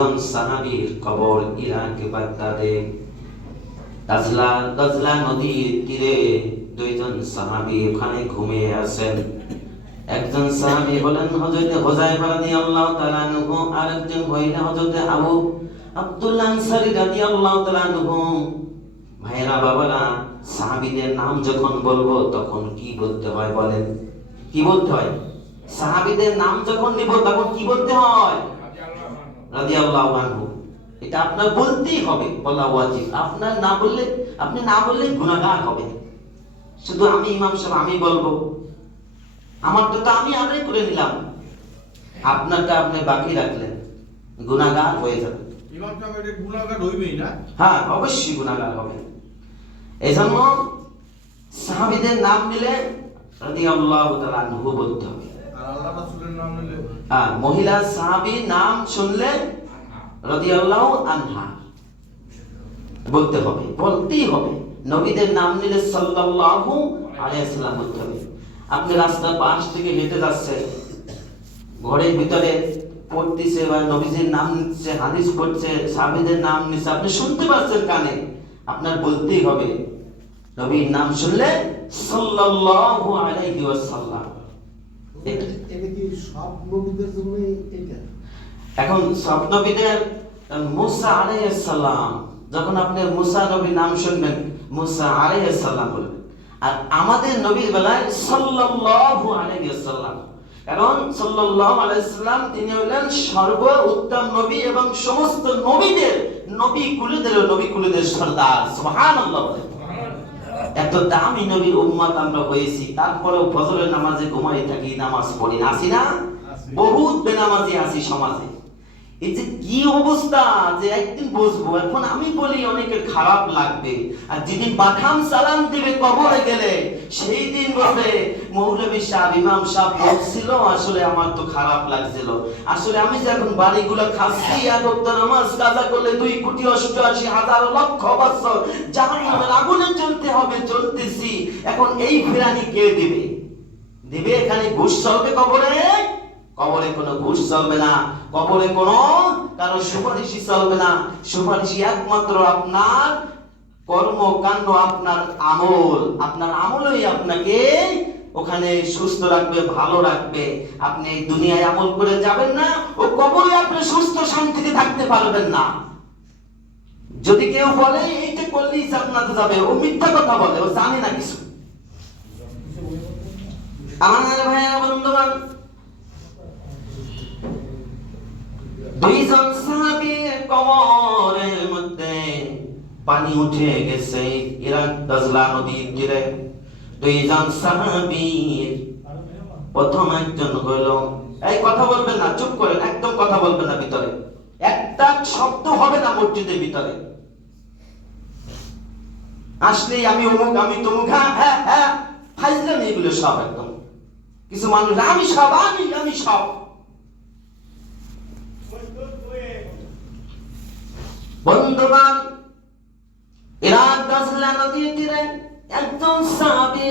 সাহাবীর কবর ইরাকে বাগদাদে দাজলা নদীর তীরে দুইজন সাহাবী ওখানে ঘুমিয়ে আছেন। একজন সাহাবী হলেন হযরত হুযায়ফা রাদিয়াল্লাহু তাআলা আনহু, আর একজন হইলেন হযরত আবু আব্দুল্লাহ আনসারী রাদিয়াল্লাহু তাআলা আনহু। ভাইরা বাবারা, সাহাবীদের নাম যখন বলবো তখন কি বলতে হয় বলেন? কি বলতে হয়? সাহাবীদের নাম যখন নিব তখন কি বলতে হয়? রাদিয়াল্লাহু আনহু। এটা আপনার বলতেই হবে, বলা ওয়াজিব। আপনার না বললে, আপনি না বললে গুনাহগার হবে। শুধু আমি ইমাম সাহেব আমি বলবো, আমারটা তো আমি আদায় করে নিলাম, আপনারটা আপনি বাকি রাখলেন, গুনাহগার হয়ে যাবে। ইমাম সাহেব এটা গুনাহগার হইবেই না? হ্যাঁ, অবশ্যই গুনাহগার হবে। এজন্য সাহাবীদের নাম নিলে রাদিয়াল্লাহু তাআলা আনহু বলতে হবে। আর আল্লাহর রাসূলের নাম নিলে? হ্যাঁ, মহিলা সাহাবীর নাম শুনলে রাদিয়াল্লাহু আনহা বলতে হবে, বলতেই হবে। নবীদের নাম নিলে সাল্লাল্লাহু আলাইহি ওয়াসাল্লাম বলতে হবে। আপনি রাস্তার পাশ থেকে হেঁটে যাচ্ছেন, ঘরের ভিতরে পড়তেছে বা নবীজির নাম নিচ্ছে, হাদিস পড়ছে, সাহাবীদের নাম নিচ্ছে, আপনি শুনতে পাচ্ছেন কানে, আপনার বলতেই হবে। নবীর নাম শুনলে সাল্লাল্লাহু আলাইহি ওয়াসাল্লাম। এটা কি সব নবীদের জন্য এটা? এখন সব নবীদের, মুসা আলাইহিস সালাম, যখন আপনি মুসা নবীর নাম শুনবেন মুসা আলাইহিস সালাম বলবেন। আর আমাদের নবীর বেলায় সাল্লাল্লাহু আলাইহি ওয়াসাল্লাম, কারণ সাল্লাল্লাহু আলাইহি ওয়াসাল্লাম তিনি হলেন সর্ব উত্তম নবী এবং সমস্ত নবীদের নবী কুলদের সরদার। সুবহানাল্লাহ। এত দামি নবীর উম্মত আমরা হয়েছি, তারপরেও ফজরের নামাজে ঘুমাই থাকি, নামাজ পড়ি না, আসি না? বহুত বেনামাজি আছি সমাজে। এই যে কি অবস্থা, যে একদিন বসবো, এখন আমি বলি অনেকের খারাপ লাগবে, আর যেদিন বাখাম সালাম দিবে কবরে গেলে সেই দিন বলবে মৌলভী সাহেব, ইমাম সাহেব বলছিল, আসলে আমার তো খারাপ লাগছিল, আসলে আমি যে এখন বাড়িগুলো খাচ্ছি, এক ওয়াক্ত নামাজ কাজা করলে 2,88,000 লক্ষ বছর জাহান্নামের আগুনে চলতে হবে, চলতেছি, এখন এই ফেরানি কে দিবে? দিবে? এখানে ঘুষ চলবে কবরে? কবরে কোনো ঘুষ চলবে না, কবরে কোনো কারো সুপারিশি চলবে না। সুপারিশি একমাত্র আপনার কর্মকাণ্ড, আপনার আমলই আপনাকে ওখানে সুস্থ রাখবে, ভালো রাখবে। আপনি এই দুনিয়ায় আমল করে যাবেন না, ও কবরে আপনি সুস্থ শান্তিতে থাকতে পারবেন না। যদি কেউ বলে এইটা করলেই জান্নাতে যাবে, ও মিথ্যা কথা বলে, ও জানে না কিছু। আমার ভাইয়া বন্ধুগণ, দুইজন সাহাবীর কবরের মধ্যে পানি উঠে গেছে, ইরাক দাজলা নদীর তীরে। দুইজন সাহাবীর, প্রথম একজন হইল, এই কথা বলবেন না, চুপ করেন, একদম কথা বলবেন না, ভিতরে একটা শব্দ হবে না মসজিদের ভিতরে। আসলেই আমি অমুক, আমি তমুক, হ্যাঁ হ্যাঁ হ্যাঁ, ফাইজলামি এগুলো সব একদম। কিছু মানুষ আমি সব, আমি সব। বন্ধুগণ, ইরাক দাজলা নদীর তীরে একজন সাহাবী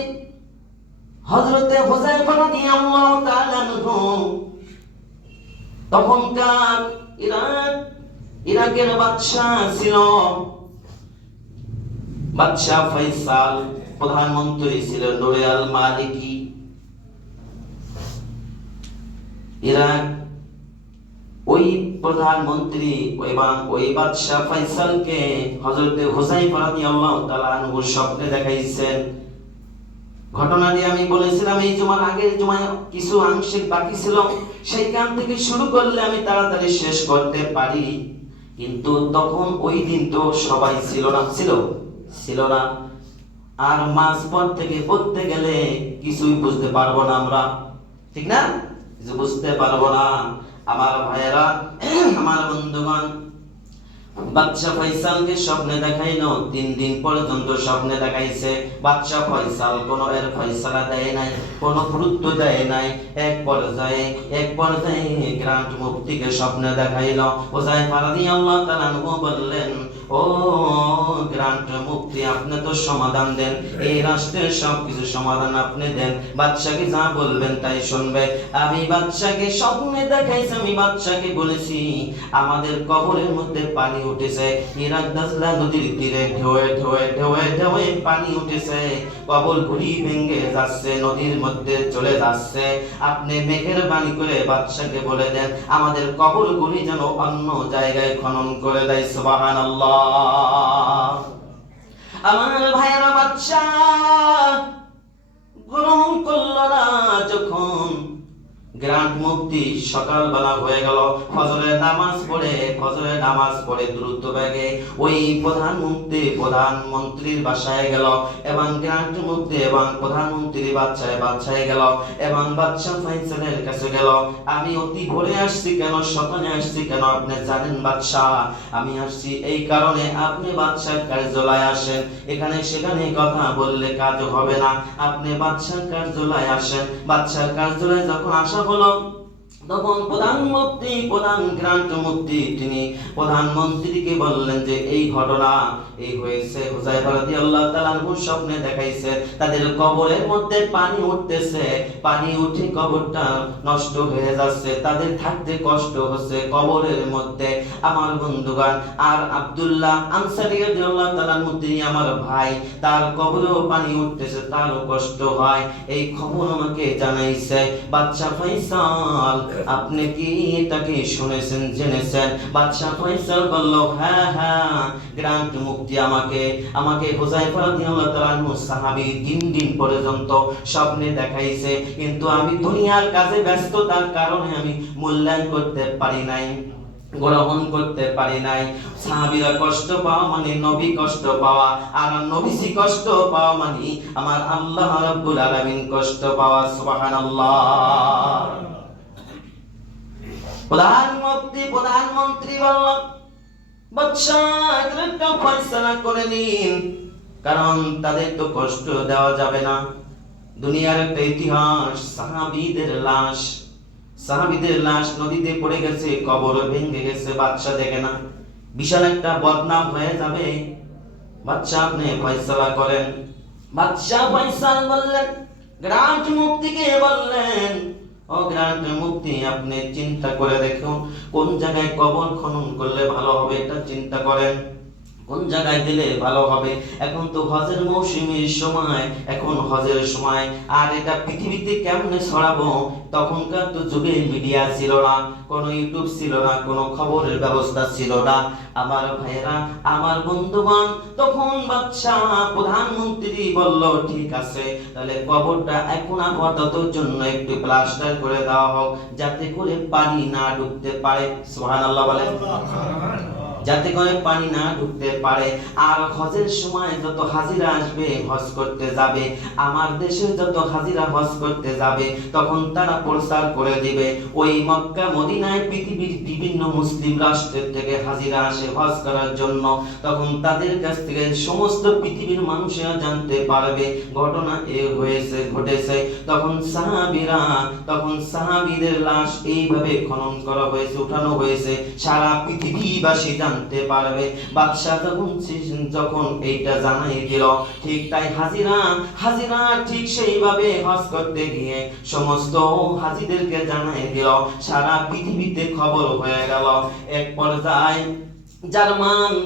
হযরতে হুযায়ফা রাদিয়াল্লাহু তাআলা আনহু, তখনকার ইরাকের বাদশা ছিল বাদশা ফয়সাল, প্রধানমন্ত্রী ছিল নূরে আল মালিকি। ইরাক ওই প্রধানমন্ত্রী এবং ওই বাদশা ফয়সালকে হযরতে হুযায়ফা রাদিয়াল্লাহু তাআলা আনহু স্বপ্নে দেখাইছেন। ঘটনাটি আমি বলেছিলাম এই জুমার আগের জুমায়, কিছু আংশিক বাকি ছিল, সেইখান থেকে শুরু করলে আমি তাড়াতাড়ি শেষ করতে পারি, কিন্তু তখন ওই দিন তো সবাই ছিল না। আর মাঝপথ থেকে পড়তে গেলে কিছুই বুঝতে পারবো না আমরা, ঠিক না? কিছু বুঝতে পারবো না। আমার ভাইয়েরা, আমার বন্ধুগণ, বাদশা ফয়সালকে স্বপ্নে দেখাইলো, 3 দিন পর্যন্ত স্বপ্নে দেখাইছে। বাদশা ফয়সাল কোনো এর ফয়সালা দেয় নাই, কোনো গুরুত্ব দেয় নাই। এক পর্যায়ে গ্রান্ট মুফতিকে স্বপ্নে দেখাইলো। হুযায়ফা রাদিয়াল্লাহু তাআলা আনহু বললেন, ও গ্রান্ট মুফতি, আপনি তো সমাধান দেন, এই রাষ্ট্রের সবকিছু সমাধান আপনি দেন, বাদশাকে যা বলবেন তাই শুনবে। আমি বাদশাকে স্বপ্নে দেখাইছি, আমি বাদশাকে বলেছি আমাদের কবরের মধ্যে পানি উঠেছে, ইরাক দাজলা নদীর তীরে ঢেউয়ে ঢেউয়ে ঢেউয়ে ঢেউয়ে পানি উঠেছে, কবর গুলি ভেঙে যাচ্ছে, নদীর মধ্যে চলে যাচ্ছে। আপনি মেঘের বাণী করে বাদশাকে বলে দেন আমাদের কবর গুলি যেন অন্য জায়গায় খনন করে দেয়। সুবহানাল্লাহ। আমার ভাইরা, বাদশা গ্রহণ করলো না। যখন গ্রান্ট মুফতি সকালবেলা হয়ে গেল, ফজরের নামাজ পড়ে দ্রুত বেগে ওই প্রধানমন্ত্রীর বাসায় গেল, এবং গ্রান্ট মুফতি এবং প্রধানমন্ত্রীর বাচ্চায় গেল, এবং বাদশা ফয়সালের কাছে গেল। আমি অতি ভোরে আসছি কেন, সকালে আসছি কেন আপনি জানেন বাদশা? আমি আসছি এই কারণে, আপনি বাদশার কার্যালয়ে আসেন, এখানে সেখানে কথা বললে কাজ হবে না, আপনি বাদশার কার্যালয়ে আসেন। বাদশার কার্যালয়ে যখন আসা হলো, তখন প্রধান গ্রান্ট মুফতি তিনি প্রধানমন্ত্রীকে বললেন যে এই ঘটনা এই হয়েছে। হুযায়ফা রাদিয়াল্লাহু তাআলা আনহু স্বপ্নে দেখাইছে তাদের কবরের মধ্যে পানি উঠতেছে, পানি উঠে কবরটা নষ্ট হয়ে যাচ্ছে, তাদের থাকতে কষ্ট হচ্ছে কবরের মধ্যে। আমার বন্ধুগণ, আর আব্দুল্লাহ আনসারী রাদিয়াল্লাহু তাআলা আনহু তিনি আমার ভাই, তার কবরেও পানি উঠতেছে, তারও কষ্ট হয়। এই খবর আমাকে জানাইছে বাদশা ফয়সাল। আপনি কি এটাকে শুনেছেন, জেনেছেন? বাদশা ফয়সাল বলল, হ্যাঁ, গ্রান্ট মুফতি আমাকে হুযায়ফা রাদিয়াল্লাহু তাআলা আনহু সাহাবী দিন পর্যন্ত স্বপ্নে দেখাইছে, কিন্তু আমি দুনিয়ার কাজে ব্যস্ততার কারণে আমি মূল্যায়ন করতে পারি নাই, গ্রহণ করতে পারি নাই। সাহাবীরা কষ্ট পাওয়া মানে নবী কষ্ট পাওয়া, আর নবীজি কষ্ট পাওয়া মানে আমার আল্লাহ রাব্বুল আলামিন কষ্ট পাওয়া। সুবহানাল্লাহ। প্রধানমন্ত্রী বলল, বাদশা একটা ফয়সালা করে নিন, কারণ তাদের তো কষ্ট দেওয়া যাবে না। দুনিয়ার একটা ইতিহাস, সাহাবীদের লাশ নদীতে পড়ে গেছে, কবর ভেঙে গেছে, বাদশা দেখে না, বিশাল একটা বদনাম হয়ে যাবে। বাদশা আপনি ফয়সালা করেন। বাদশা ফয়সাল বললেন, গ্রান্ট মুফতিকে বললেন, ও গ্রান্ট মুফতি, আপনি চিন্তা করে দেখুন কোন জায়গায় কবর খনন করলে ভালো হবে, এটা চিন্তা করেন, কোন জায়গায় দিলে ভালো হবে। এখন তো হজের মৌসুমের সময়, আর এটা পৃথিবীতে কেমনে ছড়াবো? তখনকার তো যুগে মিডিয়া ছিল না, কোনো ইউটিউব ছিল না, কোনো খবরের ব্যবস্থা ছিল না। আমার ভাইরা, আমার বন্ধুগণ, তখন বাদশা প্রধানমন্ত্রী বলল, ঠিক আছে, তাহলে কবরটা এখন আপাতত জন্য একটু প্লাস্টার করে দেওয়া হোক, যাতে করে পানি না ঢুকতে পারে। সুবহানাল্লাহ বলেন। যাতে করে পানি না ঢুকতে পারে। আর হজের সময় যত হাজিরা আসবে হজ করতে যাবে, আমার দেশের যত হাজিরা হজ করতে যাবে, তখন তারা প্রচার করে দিবে ওই মক্কা মদিনায় পৃথিবীর বিভিন্ন মুসলিম রাষ্ট্রের থেকে হাজিরা আসে হজ করার জন্য। তখন তাদের কাছ থেকে সমস্ত পৃথিবীর মানুষেরা জানতে পারবে ঘটনা ঘটেছে। তখন সাহাবীদের লাশ এইভাবে খনন করা হয়েছে, উঠানো হয়েছে, সারা পৃথিবীবাসী জানতে পারবে। বাদশা যখন এইটা জানাই দিল, ঠিক তাই হাজিরা ঠিক সেইভাবে হজ করতে গিয়ে সমস্ত হাজিদেরকে জানাই দিল, সারা পৃথিবীতে খবর হয়ে গেল। এক পর্যায়ে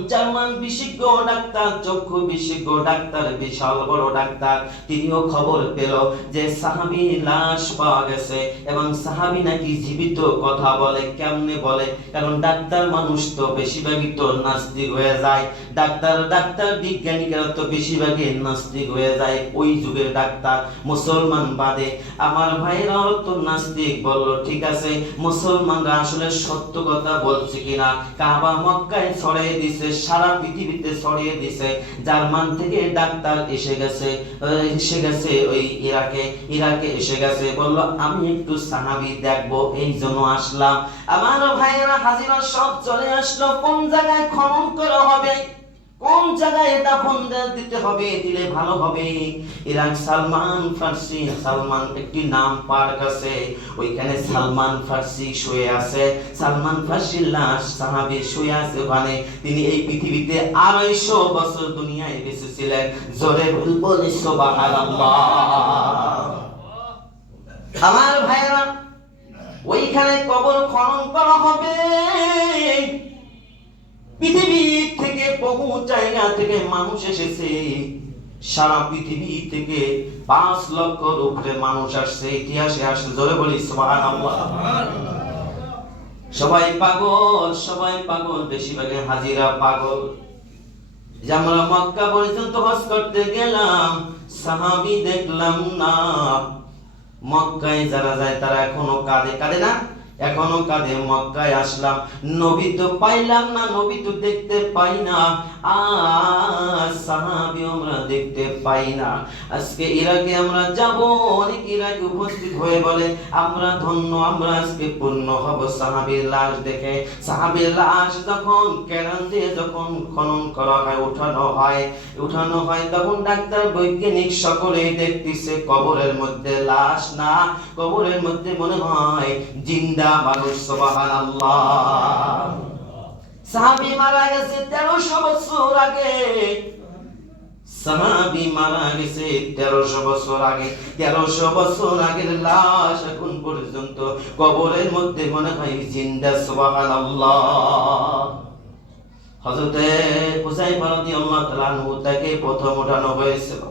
জার্মান বিশেষজ্ঞ ডাক্তার, চক্ষু বিশেষজ্ঞ ডাক্তার, বিশাল বড় ডাক্তার, তিনিও খবর পেল যে সাহাবী লাশ পাওয়া গেছে, এবং সাহাবী নাকি জীবিত। কথা বলে, কেমনে বলে? কারণ ডাক্তার মানুষ তো বেশিরভাগই তো নাস্তিক হয়ে যায়, ডাক্তার বিজ্ঞানীরা তো বেশিরভাগই নাস্তিক হয়ে যায় ওই যুগের ডাক্তার, মুসলমান বাদে। আমার ভাইরাও তো নাস্তিক। বলল, ঠিক আছে, মুসলমানরা আসলে সত্য কথা বলছে কিনা, কাবা মক্কায় জায়গায় ছড়িয়ে দিছে, সারা পৃথিবীতে ছড়িয়ে দিছে। জার্মান থেকে ডাক্তার এসে গেছে ওই ইরাকে এসে গেছে, বলল আমি একটু সাহাবী দেখবো, এই জন্য আসলাম। আমার ভাইয়েরা হাজিরা সব চলে আসলো। কোন জায়গায় খনন করা হবে, কোন জায়গায় দাফন দিতে হবে, দিলে ভালো হবে। ইরাক সালমান একটি নাম পার্ক আছে, ওইখানে সালমান ফার্সি শুয়ে আছে। সালমান ফার্সির লাশ সাহাবী শুয়ে আছে ওখানে। তিনি এই পৃথিবীতে 250 বছর দুনিয়ায় বেঁচে ছিলেন। জোরে বলবো সুবহানাল্লাহ। আমার ভাইরা, ওইখানে কবর খনন করা হবে। পৃথিবী থেকে বহু জায়গা থেকে মানুষ এসেছে, সারা পৃথিবী থেকে 5 লক্ষর উপরে মানুষ আসছে, ইতিহাসে আসছে। জোরে বলি সুবহানাল্লাহ। সবাই পাগল, বেশিরভাগ হাজিরা পাগল। যে আমরা মক্কা পর্যন্ত হজ করতে গেলাম, সাহাবী দেখলাম না। মক্কায় যারা যায় তারা এখনো কাঁদে না, এখনো কাঁদে। মক্কায় আসলাম, নবী তো পাইলাম না, নবী তো দেখতে পাই না, সাহাবী আমরা দেখতে পাই না। আজকে ইরাকে আমরা যাব, অনেক ইরাকে উপস্থিত হয়ে বলে আমরা ধন্য, আমরা আজকে পূর্ণ হব সাহাবীর লাশ দেখে। সাহাবীর লাশ যখন কেরান দিয়ে যখন খনন করা হয়, উঠানো হয়, তখন ডাক্তার বৈজ্ঞানিক সকলেই দেখতেছে কবরের মধ্যে লাশ না, কবরের মধ্যে মনে হয় জিন্দা মানুষ। সুবহানাল্লাহ। সাহাবী মারা গেছে 1300 বছর আগে, সাহাবী মারা গেছে 1300 বছর আগে। 1300 বছর আগের লাশ এখন পর্যন্ত কবরের মধ্যে মনে হয় জিন্দা। সুবহানাল্লাহ। হযরতে হুযায়ফা রাদিয়াল্লাহু তাআলা আনহু তাকে প্রথম ওঠানো হয়েছিল।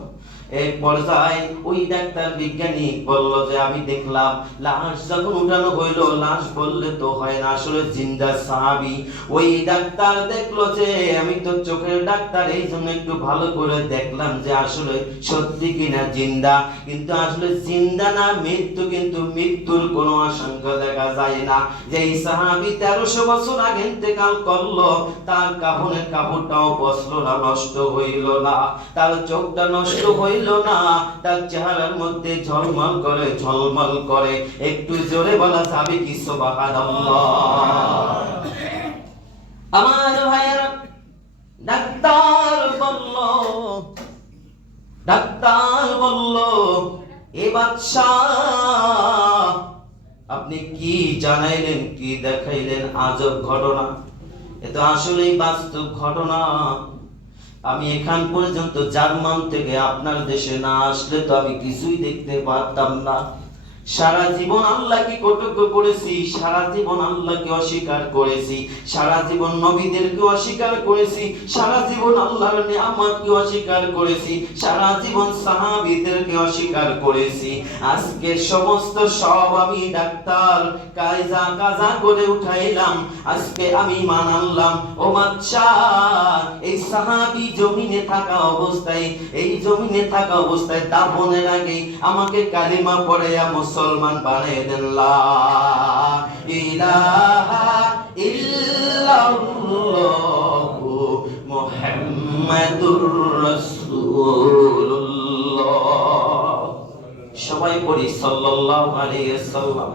এক পর্যায়ে ওই ডাক্তার বিজ্ঞানী বলল যে আমি দেখলাম লাশ যখন উঠানো হইলো, লাশ বললে তো হয় না, আসলে জিন্দা সাহাবী। ওই ডাক্তার দেখলো যে আমি তো চোখের ডাক্তার, এই জন্য একটু ভালো করে দেখলাম যে আসলে সত্যি কিনা জিন্দা। কিন্তু আসলে জিন্দা না, মৃত্যু, কিন্তু মৃত্যুর কোনো আশঙ্কা দেখা যায় না। যে এই সাহাবী 1300 বছর আগে ইন্তেকাল করলো, তার কাফনের কাপড়টাও পছলো না, নষ্ট হইল না, তার চোখটা নষ্ট হইল না, তার চেহারার মধ্যে ঝলমল করে। একটু জোরে বলা যাবে কি সুবহানাল্লাহ। আমার ভাইয়েরা, ডাক্তার বলল এ বাদশাহ, আপনি কি জানাইলেন, কি দেখাইলেন, আজব ঘটনা। এ তো আসলেই বাস্তব ঘটনা। আমি এখান পর্যন্ত জার্মান থেকে আপনার দেশে না আসলে তো আমি কিছুই দেখতে পারতাম না। সারা জীবন আল্লাহকে কটূক্ত করেছি, সারা জীবন আল্লাহকে অস্বীকার করেছি, সারা জীবন নবীদেরকে অস্বীকার করেছি, সারা জীবন আল্লাহর নিয়ামতকে অস্বীকার করেছি, সারা জীবন সাহাবীদেরকে অস্বীকার করেছি। আজকে সমস্ত সব আমি ডাক্তার কাজা করে উঠাইলাম, আজকে আমি মানলাম। ও বাদশাহ, এই সাহাবী জমিনে থাকা অবস্থায় দাফনের আগে আমাকে কালিমা পড়াইয়া মুসলমান বানিয়ে দেন। লা ইলাহা ইল্লাল্লাহু মুহাম্মাদুর রাসূলুল্লাহ। সবাই পড়ি সাল্লাল্লাহু আলাইহি ওয়াসাল্লাম।